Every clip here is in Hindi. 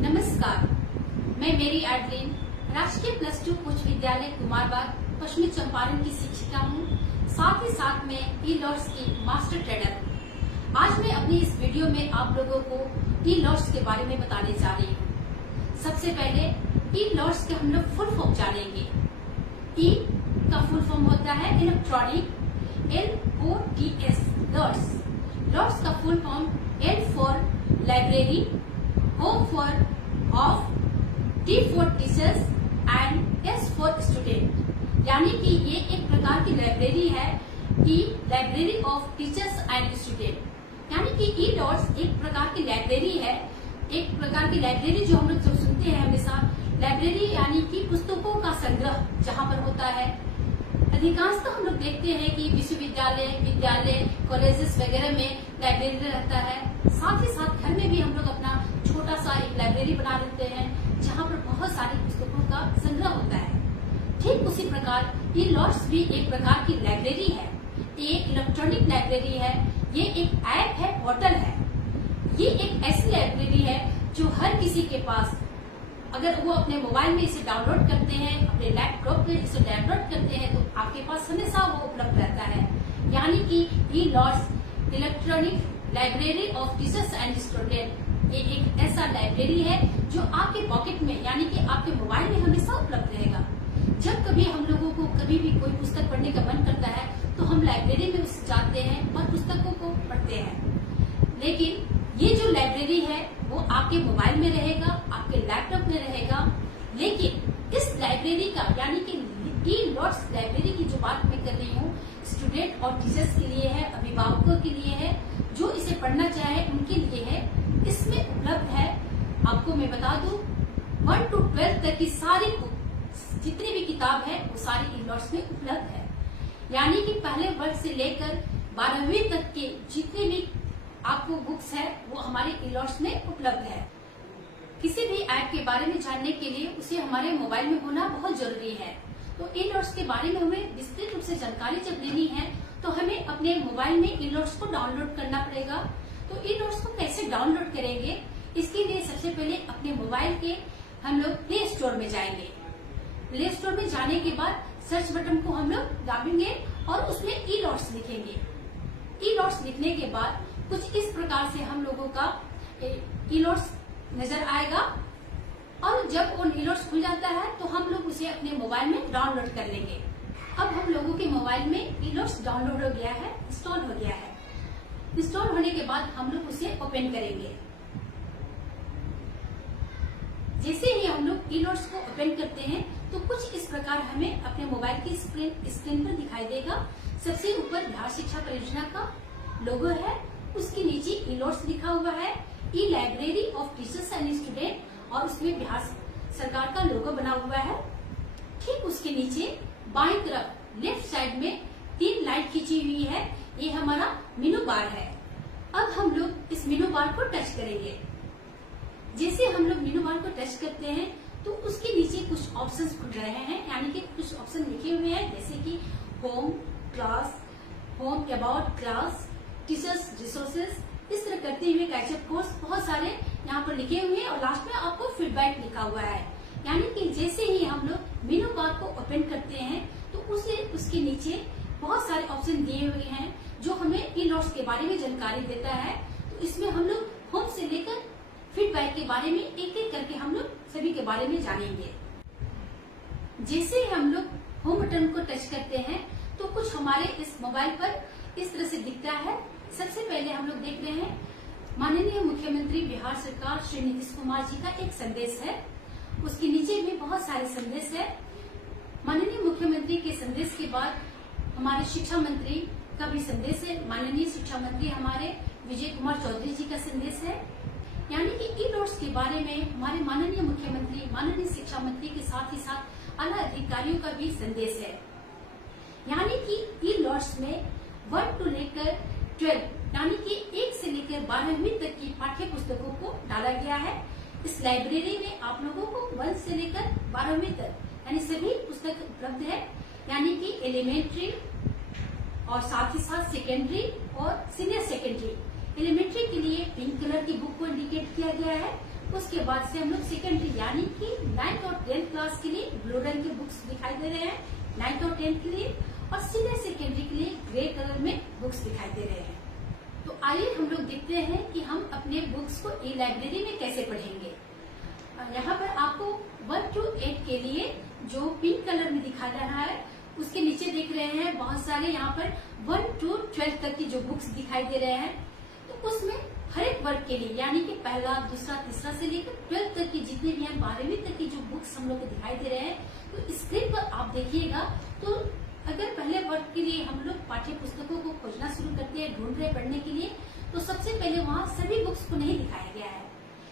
नमस्कार, मैं मेरी एडलिन राष्ट्रीय +2 उच्च विद्यालय कुमारबाग पश्चिमी चंपारण की शिक्षिका हूँ। साथ ही साथ मैं ई-लॉट्स की मास्टर ट्रेडर हूँ। आज मैं अपनी इस वीडियो में आप लोगों को ई-लॉट्स के बारे में बताने जा रही हूँ। सबसे पहले ई-लॉट्स के हम लोग फुल फॉर्म जानेंगे। ई का फुल फॉर्म होता है इलेक्ट्रॉनिक, LOTS, लॉट्स। लॉट्स का full form L for library, O for of, T for teachers and S for student। यानी कि ये एक प्रकार की लाइब्रेरी है, ई library of teachers and student. यानी कि ई लॉट्स एक प्रकार की लाइब्रेरी है। एक प्रकार की लाइब्रेरी जो हम लोग जो सुनते हैं हमेशा, लाइब्रेरी यानी कि पुस्तकों का संग्रह जहाँ पर होता है। अधिकांशतः हम लोग देखते हैं कि विश्वविद्यालय, विद्यालय, कॉलेजेस वगैरह में लाइब्रेरी रहता है। साथ ही साथ घर में भी हम लोग अपना छोटा सा एक लाइब्रेरी बना लेते हैं जहाँ पर बहुत सारी पुस्तकों का संग्रह होता है। ठीक उसी प्रकार ये लॉट्स भी एक प्रकार की लाइब्रेरी है। ये इलेक्ट्रॉनिक लाइब्रेरी है। ये एक ऐप है, पोर्टल है। ये एक ऐसी लाइब्रेरी है जो हर किसी के पास, अगर वो अपने मोबाइल में इसे डाउनलोड करते हैं, अपने लैपटॉप में इसे डाउनलोड करते हैं, तो आपके पास हमेशा वो उपलब्ध रहता है। यानी कि E lots electronic library of teachers and student, ये एक ऐसा लाइब्रेरी है जो आपके पॉकेट में यानी कि आपके मोबाइल में हमेशा उपलब्ध रहेगा। जब कभी हम लोगों को कभी भी कोई पुस्तक पढ़ने का मन करता है तो हम लाइब्रेरी में जाते हैं और पुस्तकों को पढ़ते हैं। लेकिन ये जो लाइब्रेरी है वो आपके मोबाइल में रहेगा, आपके लैपटॉप में रहेगा। लेकिन इस लाइब्रेरी का यानी कि ई लॉट्स लाइब्रेरी की जो बात मैं कर रही हूँ, स्टूडेंट और टीचर्स के लिए है, अभिभावकों के लिए है, जो इसे पढ़ना चाहे उनके लिए है। इसमें उपलब्ध है, आपको मैं बता दूं, 1 to 12 तक की सारी जितनी भी किताब है वो सारी ई लॉट्स में उपलब्ध है। यानी कि पहले वर्ग से लेकर 12वीं तक के जितने भी आपको बुक्स है वो हमारे ई लॉट्स में उपलब्ध है। किसी भी ऐप के बारे में जानने के लिए उसे हमारे मोबाइल में होना बहुत जरूरी है। तो ई लॉट्स के बारे में हमें विस्तृत रूप से जानकारी जब लेनी है तो हमें अपने मोबाइल में ई लॉट्स को डाउनलोड करना पड़ेगा। तो ई लॉट्स को कैसे डाउनलोड करेंगे, इसके लिए सबसे पहले अपने मोबाइल के हम लोग प्ले स्टोर में जाएंगे। प्ले स्टोर में जाने के बाद सर्च बटन को हम लोग दाबेंगे और उसमें ई लॉट्स लिखेंगे। ई लॉट्स लिखने के बाद कुछ इस प्रकार से हम लोगों का ई लॉट्स नजर आएगा और जब वो ई लॉट्स खुल जाता है तो हम लोग उसे अपने मोबाइल में डाउनलोड कर लेंगे। अब हम लोगों के मोबाइल में ई लॉट्स डाउनलोड हो गया है, इंस्टॉल हो गया है। इंस्टॉल होने के बाद हम लोग उसे ओपन करेंगे। जैसे ही हम लोग ई लॉट्स को ओपन करते हैं तो कुछ इस प्रकार हमें अपने मोबाइल की स्क्रीन पर दिखाई देगा। सबसे ऊपर बिहार शिक्षा परियोजना का लोगो है, उसके नीचे ई लॉट्स लिखा हुआ है, ई library of teachers and student, और उसमें बिहार सरकार का लोगो बना हुआ है। ठीक उसके नीचे बाईं तरफ लेफ्ट साइड में 3 लाइट खींची हुई है, ये हमारा मेनू बार है। अब हम लोग इस मेनू बार को टच करेंगे। जैसे हम लोग मेनू बार को टच करते हैं तो उसके नीचे कुछ ऑप्शंस खुल रहे हैं, यानी कि कुछ ऑप्शन लिखे हुए हैं, जैसे कि home, class, home, about class, teachers resources. इस तरह करते हुए कैचअप कोर्स बहुत सारे यहाँ पर लिखे हुए हैं और लास्ट में आपको फीडबैक लिखा हुआ है। यानी कि जैसे ही हम लोग मेनू बार को ओपन करते हैं तो उसके नीचे बहुत सारे ऑप्शन दिए हुए हैं जो हमें ई लॉट्स के बारे में जानकारी देता है। तो इसमें हम लोग होम से लेकर फीडबैक के बारे में एक एक करके हम लोग सभी के बारे में जानेंगे। जैसे ही हम लोग होम बटन को टच करते हैं तो कुछ हमारे इस मोबाइल पर इस तरह से दिखता है। सबसे पहले हम लोग देख रहे हैं माननीय मुख्यमंत्री बिहार सरकार श्री नीतीश कुमार जी का एक संदेश है। उसके नीचे भी बहुत सारे संदेश है। माननीय मुख्यमंत्री के संदेश के बाद हमारे शिक्षा मंत्री का भी संदेश है। माननीय शिक्षा मंत्री हमारे विजय कुमार चौधरी जी का संदेश है। यानी कि ई लॉट्स के बारे में हमारे माननीय मुख्यमंत्री, माननीय शिक्षा मंत्री के साथ ही साथ आला अधिकारियों का भी संदेश है। यानी कि ई लॉट्स में 1 to लेकर 12 यानी कि 1 से लेकर 12वीं तक की पाठ्य पुस्तकों को डाला गया है। इस लाइब्रेरी में आप लोगों को 1 से लेकर 12वीं तक यानी सभी पुस्तक उपलब्ध है। यानी कि एलिमेंट्री और साथ ही साथ सेकेंडरी और सीनियर सेकेंडरी। एलिमेंट्री के लिए पिंक कलर की बुक को इंडिकेट किया गया है उसके बाद से हम लोग सेकेंडरी यानी कि 9th और 10th क्लास के लिए ब्लू रंग के बुक्स दिखाई दे रहे हैं 9th और 10th के लिए, और सीनियर सेकेंडरी के लिए ग्रे कलर में बुक्स दिखाई दे रहे हैं। तो आइए हम लोग देखते हैं कि हम अपने बुक्स को ई लाइब्रेरी में कैसे पढ़ेंगे। यहाँ पर आपको 1 to 8 के लिए जो पिंक कलर में दिखा रहा है उसके नीचे देख रहे हैं बहुत सारे यहाँ पर 1 to 12 तक की जो बुक्स दिखाई दे रहे हैं। तो उसमें हर एक वर्ग के लिए यानी कि पहला, दूसरा, तीसरा से लेकर 12 तक की जितने भी हैं 12वीं तक की जो बुक्स हम लोग को दिखाई दे रहे हैं, तो स्क्रीन पर आप देखिएगा। तो अगर पहले वर्ग के लिए हम लोग पाठ्य पुस्तकों को खोजना शुरू करते हैं, ढूंढ रहे पढ़ने के लिए, तो सबसे पहले वहाँ सभी बुक्स को नहीं दिखाया गया है।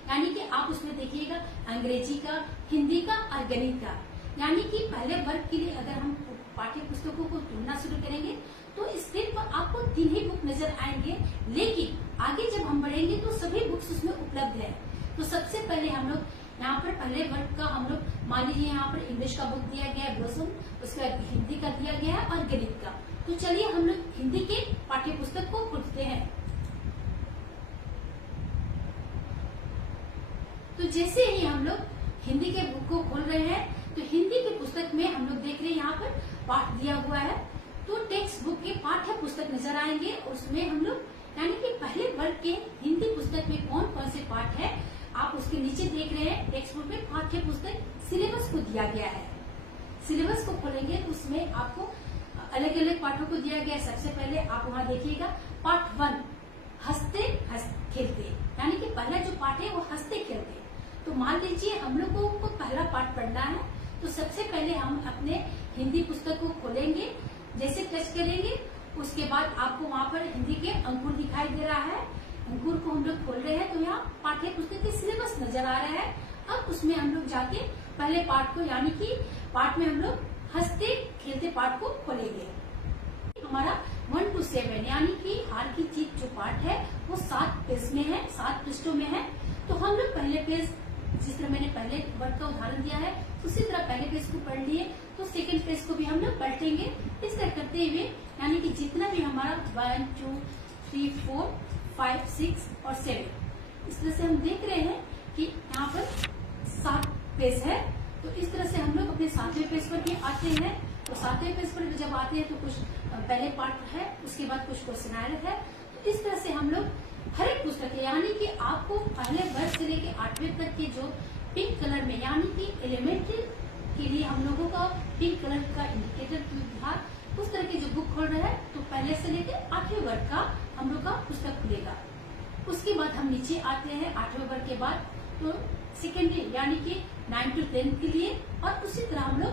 यानी कि आप उसमें देखिएगा अंग्रेजी का, हिंदी का और गणित का। यानी कि पहले वर्ग के लिए अगर हम पाठ्य पुस्तकों को ढूंढना शुरू करेंगे तो स्क्रीन पर आपको 3 ही बुक नजर आएंगे, लेकिन आगे जब हम बढ़ेंगे तो सभी बुक्स उसमें उपलब्ध है। तो सबसे पहले हम लोग यहाँ पर पहले वर्ग का हम लोग मान लीजिए यहाँ पर इंग्लिश का बुक दिया गया है ब्लॉसम, उसके बाद हिंदी का दिया गया है और गणित का। तो चलिए हम लोग हिंदी के पाठ्य पुस्तक को खोलते हैं। तो जैसे ही हम लोग हिंदी के बुक को खोल रहे हैं तो हिंदी की पुस्तक में हम लोग देख रहे हैं यहाँ पर पाठ दिया हुआ है। तो टेक्स्ट बुक के पाठ्य पुस्तक नजर आएंगे, उसमें हम लोग यानी कि पहले वर्ग के हिंदी पुस्तक में कौन कौन से पाठ है आप उसके नीचे देख रहे हैं। टेक्स्ट बुक में पाठ्य पुस्तक सिलेबस को दिया गया है। सिलेबस को खोलेंगे तो उसमें आपको अलग अलग पाठों को दिया गया है। सबसे पहले आप वहाँ देखिएगा पार्ट 1 हंसते खेलते, यानी कि पहला जो पाठ है वो हंसते खेलते। तो मान लीजिए हम लोगों को पहला पाठ पढ़ना है, तो सबसे पहले हम अपने हिंदी पुस्तक को खोलेंगे, जैसे टच करेंगे उसके बाद आपको वहाँ पर हिंदी के अंकुर दिखाई दे रहा है। अंकुर को हम लोग खोल रहे हैं तो यहाँ पाठ्य पुस्तक के सिलेबस नजर आ रहा है। अब उसमें हम लोग जाके पहले पाठ को यानी कि पाठ में हम लोग हंसते खेलते पाठ को खोलेंगे। हमारा 1 to 7 यानी कि हार की जीत जो पाठ है वो 7 पेज में है, 7 पृष्ठों में है। तो हम लोग पहले पेज, जिस तरह मैंने पहले वर्ड का उदाहरण दिया है उसी तरह पहले पेज को पढ़ लिए, तो सेकंड पेज को भी हम लोग पलटेंगे। इस तरह करते हुए यानी कि जितना भी हमारा 1 2 3 4 5 6 और 7, इस तरह से हम देख रहे हैं कि यहाँ पर 7 पेज है। तो इस तरह से हम लोग अपने 7वें पेज पर भी आते हैं। तो 7वें पेज पर जब आते हैं तो कुछ पहले पार्ट है, उसके बाद कुछ क्वेश्चन है। तो इस तरह से हम लोग हर एक पुस्तक है, यानी कि आपको पहले वर्ग से लेके 8वें तक के जो पिंक कलर में यानी कि एलिमेंट्री के लिए हम लोगों का पिंक कलर का इंडिकेटर था, उस तरह की जो बुक खोल रहा है तो पहले से लेकर 8वें वर्ग का हम लोग का पुस्तक खुलेगा। उसके बाद हम नीचे आते हैं 8वें वर्ग के बाद तो सेकेंडरी यानी कि 9 to 10 के लिए, और उसी तरह हम लोग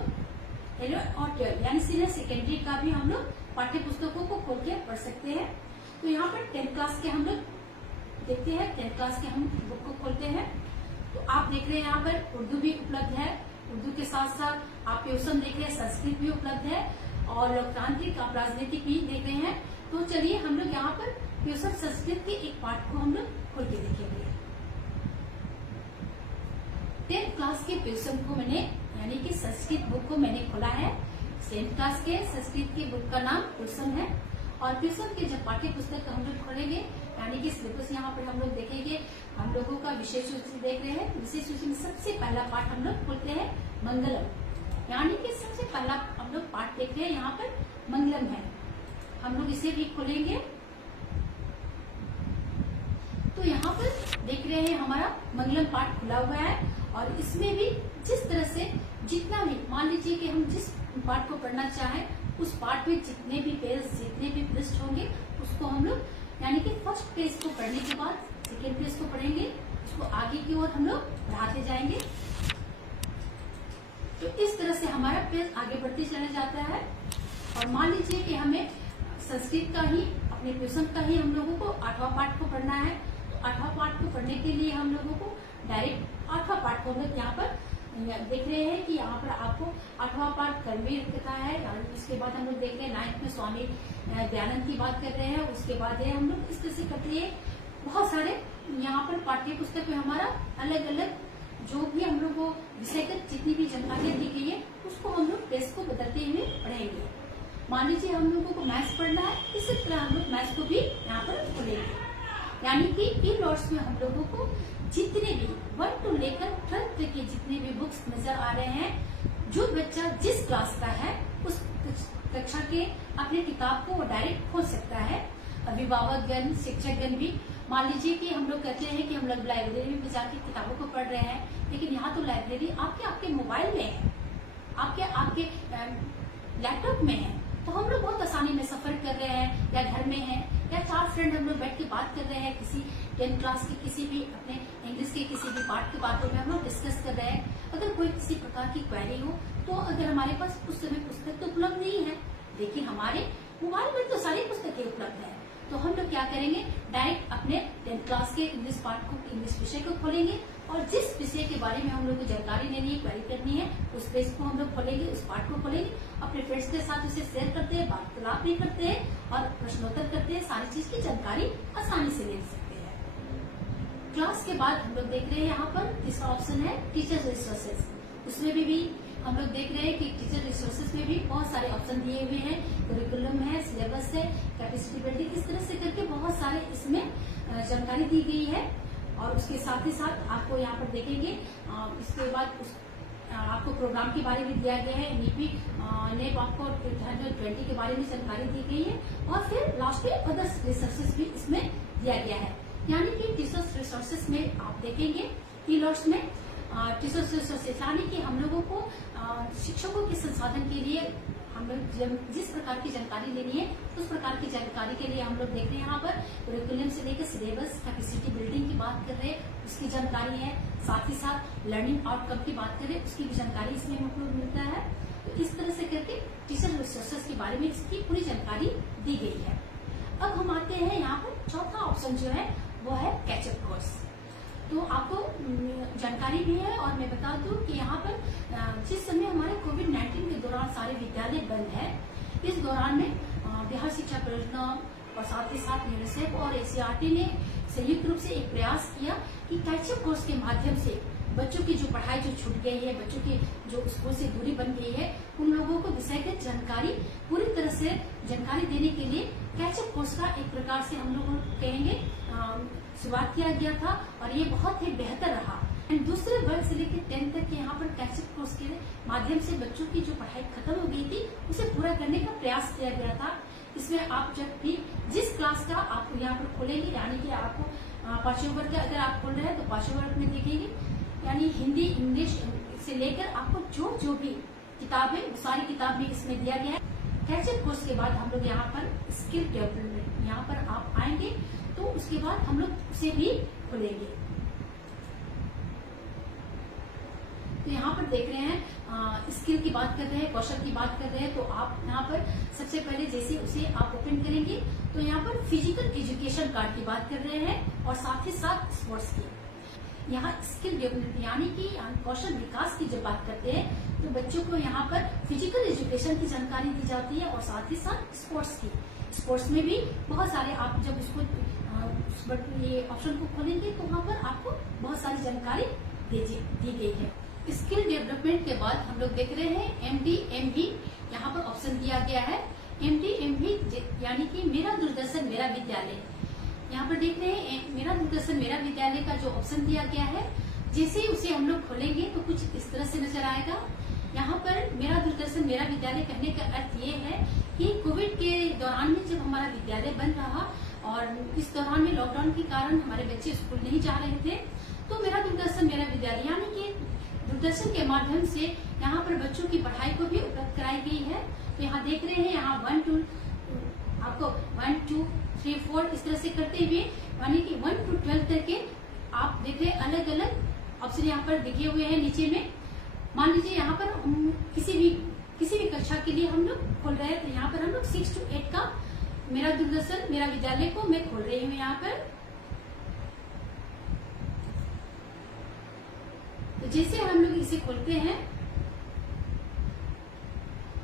11 और 12 यानी सीनियर सेकेंडरी का भी हम लोग पाठ्य पुस्तकों को खोल के पढ़ सकते हैं। तो यहाँ पर 10th क्लास के हम लोग देखते हैं, 10th क्लास के हम बुक को खोलते हैं। तो आप देख रहे हैं यहाँ पर उर्दू भी उपलब्ध है, उर्दू के साथ साथ आप ट्यूशन देख रहे हैं, संस्कृत भी उपलब्ध है और लोकतांत्रिक आप राजनीतिक भी देख रहे हैं। तो चलिए हम लोग यहाँ पर ट्यूशन संस्कृत के एक पाठ को हम लोग खोल के देखेंगे। 10th क्लास के ट्यूशन को मैंने यानी कि संस्कृत बुक को मैंने खोला है। 7th क्लास के संस्कृत की बुक का नाम ट्यूशन है, और ट्यूशन के जब पाठ्य पुस्तक हम लोग खोलेंगे यानी कि सिलेबस यहाँ पर हम लोग देखेंगे। हम लोगों का विशेष सूची देख रहे हैं, विशेष सूची में सबसे पहला पाठ हम लोग खोलते हैं मंगलम, यानी कि सबसे पहला हम लोग पाठ देख रहे हैं यहाँ पर मंगलम है। हम लोग इसे भी खोलेंगे तो यहाँ पर देख रहे हैं हमारा मंगलम पाठ खुला हुआ है, और इसमें भी जिस तरह से जितना भी मान लीजिए कि हम जिस पाठ को पढ़ना चाहें उस पाठ में जितने भी पेज जितने भी पृष्ठ होंगे उसको हम लोग यानी कि फर्स्ट पेज को पढ़ने के बाद सेकेंड पेज को पढ़ेंगे, उसको आगे की ओर हम लोग बढ़ाते जाएंगे। तो इस तरह से हमारा पेज आगे बढ़ते चला जाता है। और मान लीजिए कि हमें संस्कृत का ही अपने ट्यूशन का ही हम लोगों को 8वां पाठ को पढ़ना है, तो 8वां पाठ को पढ़ने के लिए हम लोगों को डायरेक्ट 8वां पाठ को हम लोग यहाँ पर देख रहे हैं कि यहाँ पर आपको 8वां पाठ कर्मवीर कथा है। इसके बाद हम लोग देख रहे हैं 9th में स्वामी दयानंद की बात कर रहे हैं। उसके बाद है हम लोग इस तरह से करते हैं बहुत सारे यहाँ पर पाठ्य पुस्तक में हमारा अलग अलग जो भी हम लोग को विषयगत जितनी भी जानकारियां दी गई है उसको हम लोग पेज को बदलते हुए पढ़ेंगे। मान लीजिए हम लोगों को मैथ्स पढ़ना है, इसी तरह हम लोग मैथ्स को भी यहाँ पर खोलेंगे। यानी कि इन नोट्स में हम लोगों को जितने भी 1 to लेकर 12 तक के जितने भी बुक्स नजर आ रहे हैं, जो बच्चा जिस क्लास का है उस कक्षा के अपने किताब को वो डायरेक्ट खोल सकता है। अभिभावकगण, शिक्षकगण भी, मान लीजिए कि हम लोग कहते हैं कि हम लोग लाइब्रेरी में जाके किताबों को पढ़ रहे हैं, लेकिन यहाँ तो लाइब्रेरी आपके मोबाइल में है, आपके लैपटॉप में है। तो हम लोग बहुत आसानी में सफर कर रहे हैं या घर में हैं या 4 फ्रेंड हम लोग बैठ के बात कर रहे हैं, किसी 10 क्लास के किसी भी अपने इंग्लिश के किसी भी पार्ट के बातों में हम लोग डिस्कस कर रहे हैं। अगर कोई किसी प्रकार की क्वेरी हो तो अगर हमारे पास उस समय पुस्तक तो उपलब्ध नहीं है, लेकिन हमारे मोबाइल में तो सारी पुस्तकें उपलब्ध है, तो हम लोग क्या करेंगे, डायरेक्ट अपने 10th क्लास के इंग्लिश पार्ट को, इंग्लिश विषय को खोलेंगे और जिस विषय के बारे में हम लोग को जानकारी लेनी है, क्वेरी करनी है, उस पेज को हम लोग खोलेंगे, उस पार्ट को खोलेंगे, अपने फ्रेंड्स के साथ उसे शेयर करते हैं, वार्तालाप भी करते हैं और प्रश्नोत्तर करते हैं, सारी चीज की जानकारी आसानी से ले सकते हैं। क्लास के बाद हम लोग देख रहे हैं यहाँ पर तीसरा ऑप्शन है टीचर रिसोर्सेज। उसमें भी हम लोग देख रहे हैं कि टीचर रिसोर्सेज में भी बहुत सारे ऑप्शन दिए हुए हैं, करिकुलम है, सिलेबस है, कैपेसिटी बिल्डिंग, इस तरह से करके बहुत सारे इसमें जानकारी दी गई है। और उसके साथ ही साथ आपको यहाँ पर देखेंगे इसके बाद आपको प्रोग्राम के बारे में दिया गया है, नीपी नेप आपको 2020 के बारे में जानकारी दी गई है और फिर लास्ट में अदर्स रिसोर्सेज भी इसमें दिया गया है। यानी कि टीचर्स रिसोर्सेज में आप देखेंगे ई-लर्ट्स में टीचर्स रिसोर्सेज यानी कि हम लोगों को शिक्षकों के संसाधन के लिए हम लोग जिस प्रकार की जानकारी लेनी है उस प्रकार की जानकारी के लिए हम लोग देख रहे हैं यहाँ पर करिकुलम से लेकर सिलेबस, कैपेसिटी बिल्डिंग की बात कर रहे हैं, उसकी जानकारी है, साथ ही साथ लर्निंग आउटकम की बात करें उसकी भी जानकारी इसमें हमको मिलता है। तो इस तरह से करके टीचर रिसोर्सेज के बारे में इसकी पूरी जानकारी दी गई है। अब हम आते हैं यहाँ पर चौथा ऑप्शन जो है वो है कैचअप कोर्स। तो आपको जानकारी भी है और मैं बता दूं कि यहाँ पर जिस समय हमारे कोविड-19 के दौरान सारे विद्यालय बंद है, इस दौरान में बिहार शिक्षा परियोजना और साथ ही साथ यूनिसेफ और एसीईआरटी ने संयुक्त रूप से एक प्रयास किया कि कैचअप कोर्स के माध्यम से बच्चों की जो पढ़ाई जो छूट गई है, बच्चों की जो स्कूल से दूरी बन गई है, उन लोगों को विषयगत जानकारी पूरी तरह से जानकारी देने के लिए कैचअप कोर्स का एक प्रकार से हम लोग कहेंगे शुरुआत किया गया था और ये बहुत ही बेहतर रहा। एंड दूसरे वर्ग से लेकर 10th तक के यहाँ पर कैचअप कोर्स के माध्यम से बच्चों की जो पढ़ाई खत्म हो गई थी उसे पूरा करने का प्रयास किया गया था। इसमें आप जब भी जिस क्लास का आप यहाँ पर खोलेंगे, यानी कि आपको 5वें वर्ग का अगर आप खोल रहे हैं तो 5वें वर्ग में देखेंगे, यानी हिंदी, इंग्लिश से लेकर आपको जो भी किताब है वो सारी किताब भी इसमें दिया गया है। कैचअप कोर्स के बाद हम लोग यहाँ पर स्किल डेवलपमेंट, यहाँ पर आप आएंगे तो उसके बाद हम लोग उसे भी खोलेंगे। तो यहाँ पर देख रहे हैं स्किल की बात कर रहे हैं, कौशल की बात कर रहे हैं, तो आप यहाँ पर सबसे पहले जैसे उसे आप ओपन करेंगे तो यहाँ पर फिजिकल एजुकेशन कार्ड की बात कर रहे हैं और साथ ही साथ स्पोर्ट्स की। यहाँ स्किल डेवलपमेंट यानी कि कौशल विकास की जब बात करते हैं तो बच्चों को यहाँ पर फिजिकल एजुकेशन की जानकारी दी जाती है और साथ ही साथ स्पोर्ट्स की। स्पोर्ट्स में भी बहुत सारे आप जब उसको ये ऑप्शन को खोलेंगे तो वहाँ पर आपको बहुत सारी जानकारी दी गई है। स्किल डेवलपमेंट के बाद हम लोग देख रहे हैं MD/MV यहाँ पर ऑप्शन दिया गया है। MD/MV यानी कि मेरा दूरदर्शन मेरा विद्यालय। यहाँ पर देख रहे हैं मेरा दूरदर्शन मेरा विद्यालय का जो ऑप्शन दिया गया है, जैसे ही उसे हम लोग खोलेंगे तो कुछ इस तरह से नजर आएगा। यहाँ पर मेरा दूरदर्शन मेरा विद्यालय कहने का अर्थ ये है कि कोविड के दौरान में जब हमारा विद्यालय बंद रहा और इस दौरान में लॉकडाउन के कारण हमारे बच्चे स्कूल नहीं जा रहे थे, तो मेरा दूरदर्शन मेरा विद्यालय यानी कि दूरदर्शन के माध्यम से यहाँ पर बच्चों की पढ़ाई को भी उपलब्ध कराई गई है। तो यहाँ देख रहे हैं यहाँ 1 2 3 4 इस तरह से करते हुए यानी कि 1 to 12 तक के आप देख रहे हैं अलग अलग ऑप्शन यहाँ पर दिखे हुए हैं नीचे में। मान लीजिए यहाँ पर किसी भी कक्षा के लिए हम लोग खोल रहे हैं, तो यहाँ पर हम लोग 6 to 8 का मेरा दूरदर्शन मेरा विद्यालय को मैं खोल रही हूँ। यहाँ पर तो जैसे हम लोग इसे खोलते हैं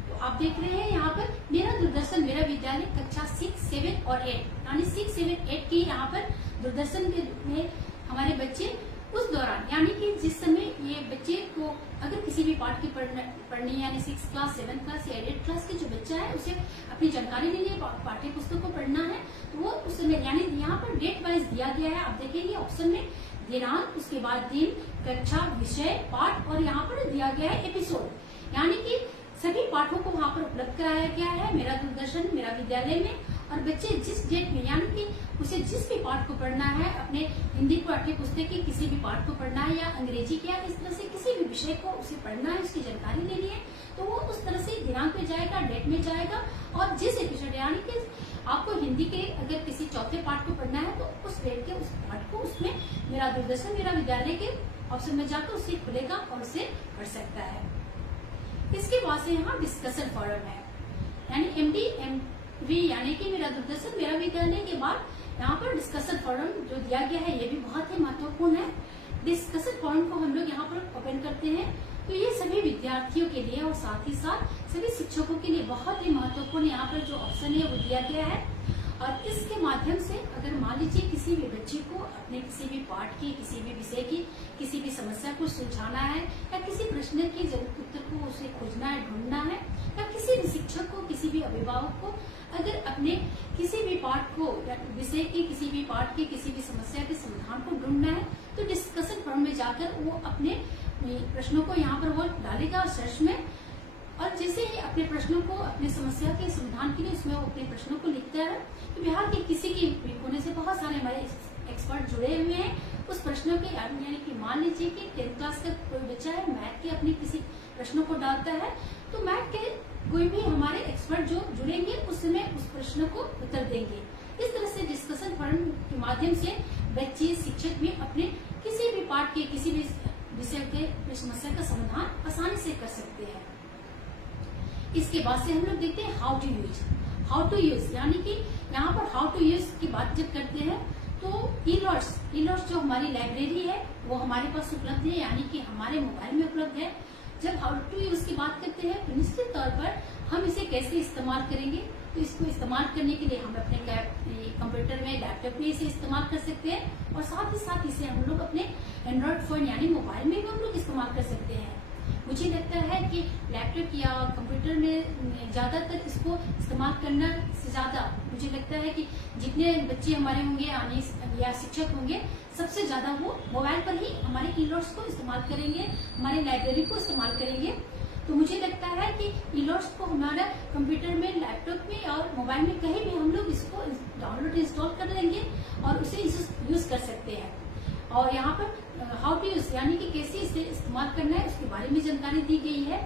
तो आप देख रहे हैं यहाँ पर मेरा दूरदर्शन मेरा विद्यालय कक्षा 6, 7 और 8 यानी 6, 7, 8 की यहाँ पर दूरदर्शन में हमारे बच्चे उस दौरान यानी कि जिस समय ये बच्चे को अगर किसी भी पाठ की पढ़नी है यानी 6 क्लास 7 क्लास या 8 क्लास के जो बच्चा है उसे अपनी जानकारी के लिए पाठ्य पुस्तक को पढ़ना है, तो वो उस समय यानी यहाँ पर डेट वाइज दिया गया है। आप देखेंगे ऑप्शन में दिनांक, उसके बाद दिन, कक्षा, विषय, पाठ और यहाँ पर दिया गया है एपिसोड, यानी कि सभी पाठों को वहाँ पर उपलब्ध कराया गया है मेरा दूरदर्शन मेरा विद्यालय में। और बच्चे जिस डेट में, यानी कि उसे जिस भी पाठ को पढ़ना है, अपने हिंदी पाठ्य पुस्तक के किसी भी पाठ को पढ़ना है या अंग्रेजी के या इस तरह से किसी भी विषय को उसे पढ़ना है, उसकी जानकारी लेनी है, तो वो उस तरह से दिनांक में जाएगा, डेट में जाएगा। और जिस एपिसोड, यानी कि आपको हिंदी के अगर किसी चौथे पाठ को पढ़ना है तो उस डेट के उस पाठ को उसमें मेरा दूरदर्शन मेरा विद्यालय के ऑप्शन में जाकर उसे खुलेगा और उसे पढ़ सकता है। इसके बाद से यहाँ डिस्कशन फोरम है, यानी MDMV यानी कि मेरा दूरदर्शन मेरा विद्यालय के बाद यहाँ पर डिस्कशन फोरम जो दिया गया है ये भी बहुत ही महत्वपूर्ण है। डिस्कशन फोरम को हम लोग यहाँ पर ओपन करते हैं तो ये सभी विद्यार्थियों के लिए और साथ ही साथ सभी शिक्षकों के लिए बहुत ही महत्वपूर्ण यहाँ पर जो ऑप्शन है वो दिया गया है। और इसके माध्यम से अगर मान लीजिए किसी भी बच्चे को अपने किसी भी पाठ की, किसी भी विषय की, किसी भी समस्या को सुलझाना है या किसी प्रश्न की उत्तर को उसे खोजना है, ढूंढना है, या किसी भी शिक्षक को, किसी भी अभिभावक को अगर अपने किसी भी पाठ को या विषय के किसी भी पाठ के किसी भी समस्या के समाधान को ढूंढना है तो डिस्कशन फोरम में जाकर वो अपने प्रश्नों को यहाँ पर वो डालेगा सर्च में, और जैसे ही अपने प्रश्नों को, अपने समस्या के समाधान के लिए उसमें वो अपने प्रश्नों को लिखता है तो बिहार के किसी की कोने से बहुत सारे हमारे एक्सपर्ट जुड़े हुए हैं उस प्रश्नों के, यानी कि मान लीजिए कि 10th क्लास का कोई बच्चा है, मैथ के अपने किसी प्रश्नों को डालता है तो मैथ के कोई भी हमारे एक्सपर्ट जो जुड़ेंगे उस समय उस प्रश्न को उत्तर देंगे। इस तरह से डिस्कशन फोरम के माध्यम से बच्चे, शिक्षक भी अपने किसी भी पाठ के किसी भी विषय के समस्या का समाधान आसानी से कर सकते हैं। इसके बाद से हम लोग देखते हैं हाउ टू यूज, यानी कि यहाँ पर हाउ टू यूज की बात जब करते हैं तो ई-लॉट्स जो हमारी लाइब्रेरी है वो हमारे पास उपलब्ध है, यानी कि हमारे मोबाइल में उपलब्ध है। जब हाउ टू यूज की बात करते हैं तो निश्चित तौर पर हम इसे कैसे इस्तेमाल करेंगे, तो इसको इस्तेमाल करने के लिए हम अपने कंप्यूटर में, लैपटॉप में इसे इस्तेमाल कर सकते हैं और साथ ही साथ इसे हम लोग अपने एंड्रॉइड फोन यानी मोबाइल में भी हम लोग इस्तेमाल कर सकते हैं। मुझे लगता है कि लैपटॉप या कंप्यूटर में ज्यादातर इसको इस्तेमाल करना से ज्यादा मुझे लगता है कि जितने बच्चे हमारे होंगे या शिक्षक होंगे सबसे ज्यादा वो मोबाइल पर ही हमारे ई-लॉट्स को इस्तेमाल करेंगे, हमारी लाइब्रेरी को इस्तेमाल करेंगे। तो मुझे लगता है कि ई-लॉट्स को हमारा कंप्यूटर में, लैपटॉप में और मोबाइल में कहीं भी हम लोग इसको डाउनलोड इंस्टॉल कर लेंगे और उसे यूज कर सकते हैं। और यहाँ पर हाउ टू यूज यानी कि कैसे इसे इस्तेमाल करना है उसके बारे में जानकारी दी गई है।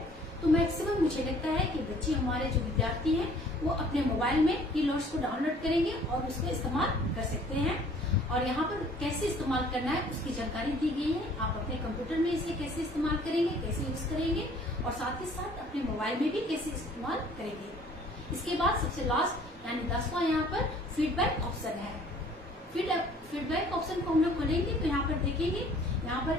तो मैक्सिमम मुझे लगता है कि बच्चे हमारे जो विद्यार्थी हैं वो अपने मोबाइल में ई-लॉट्स को डाउनलोड करेंगे और उसको इस्तेमाल कर सकते हैं। और यहाँ पर कैसे इस्तेमाल करना है उसकी जानकारी दी गई है। आप अपने कंप्यूटर में इसे कैसे इस्तेमाल करेंगे, कैसे यूज करेंगे और साथ ही साथ अपने मोबाइल में भी कैसे इस्तेमाल करेंगे। इसके बाद सबसे लास्ट यानी 10वां यहाँ पर फीडबैक ऑप्शन है। फीडबैक ऑप्शन को हम लोग खोलेंगे तो यहाँ पर देखेंगे, यहाँ पर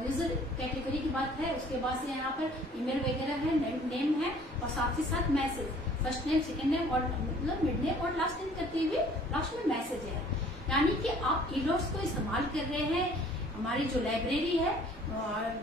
यूजर कैटेगरी की बात है, उसके बाद से यहाँ पर ईमेल वगैरह है, नेम है और साथ ही साथ message, first name, second name और मतलब मिड नेम और लास्ट नेम करते हुए लास्ट में मैसेज है। यानी कि आप ई-लॉट्स को इस्तेमाल कर रहे हैं, हमारी जो लाइब्रेरी है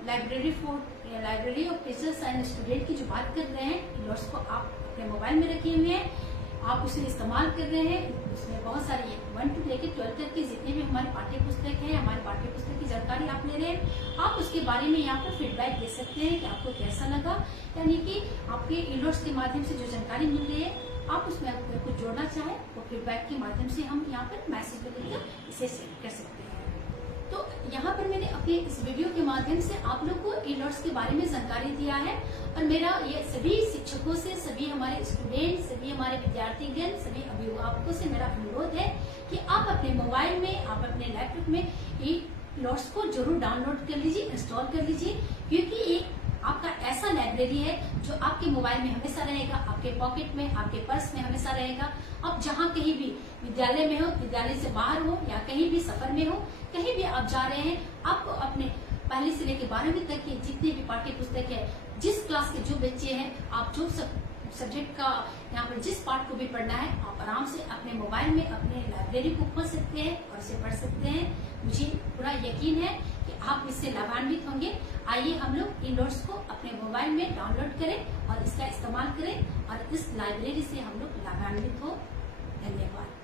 library of teachers and student की जो बात कर रहे हैं, ई-लॉट्स को आप अपने मोबाइल में रखे हुए हैं, आप उसे इस्तेमाल कर रहे हैं। उसमें बहुत सारी 1 to लेकर 12 तक की जितने भी हमारे पाठ्य पुस्तक है, हमारे पाठ्य पुस्तक की जानकारी आप ले रहे हैं, आप उसके बारे में यहाँ पर फीडबैक दे सकते हैं कि आपको कैसा लगा। यानी कि आपके ई-लॉट्स के माध्यम से जो जानकारी मिल रही है आप उसमें अगर कुछ जोड़ना चाहें तो फीडबैक के माध्यम से हम यहाँ पर मैसेज में देकर इसे सेंड कर सकते हैं। तो यहाँ पर मैंने अपने इस वीडियो के माध्यम से आप लोग को ई-लॉट्स के बारे में जानकारी दिया है और मेरा ये सभी शिक्षकों से, सभी हमारे स्टूडेंट, सभी हमारे विद्यार्थीगण, सभी अभिभावकों से मेरा अनुरोध है कि आप अपने मोबाइल में, आप अपने लैपटॉप में ई-लॉट्स को जरूर डाउनलोड कर लीजिए, इंस्टॉल कर लीजिए, क्योंकि ये आपका ऐसा लाइब्रेरी है जो आपके मोबाइल में हमेशा रहेगा, आपके पॉकेट में, आपके पर्स में हमेशा रहेगा। आप जहाँ कहीं भी विद्यालय में हो, विद्यालय से बाहर हो या कहीं भी सफर में हो, कहीं भी आप जा रहे हैं, आपको अपने पहली से लेकर 12वीं तक के जितने भी पाठ्य पुस्तक है, जिस क्लास के जो बच्चे हैं, आप जो सब्जेक्ट का यहाँ पर जिस पाठ को भी पढ़ना है, आप आराम से अपने मोबाइल में अपने लाइब्रेरी को खोल सकते हैं और इसे पढ़ सकते हैं। मुझे पूरा यकीन है कि आप इससे लाभान्वित होंगे। आइए हम लोग ई-लॉट्स को अपने मोबाइल में डाउनलोड करें और इसका इस्तेमाल करें और इस लाइब्रेरी से हम लोग लाभान्वित हो। धन्यवाद।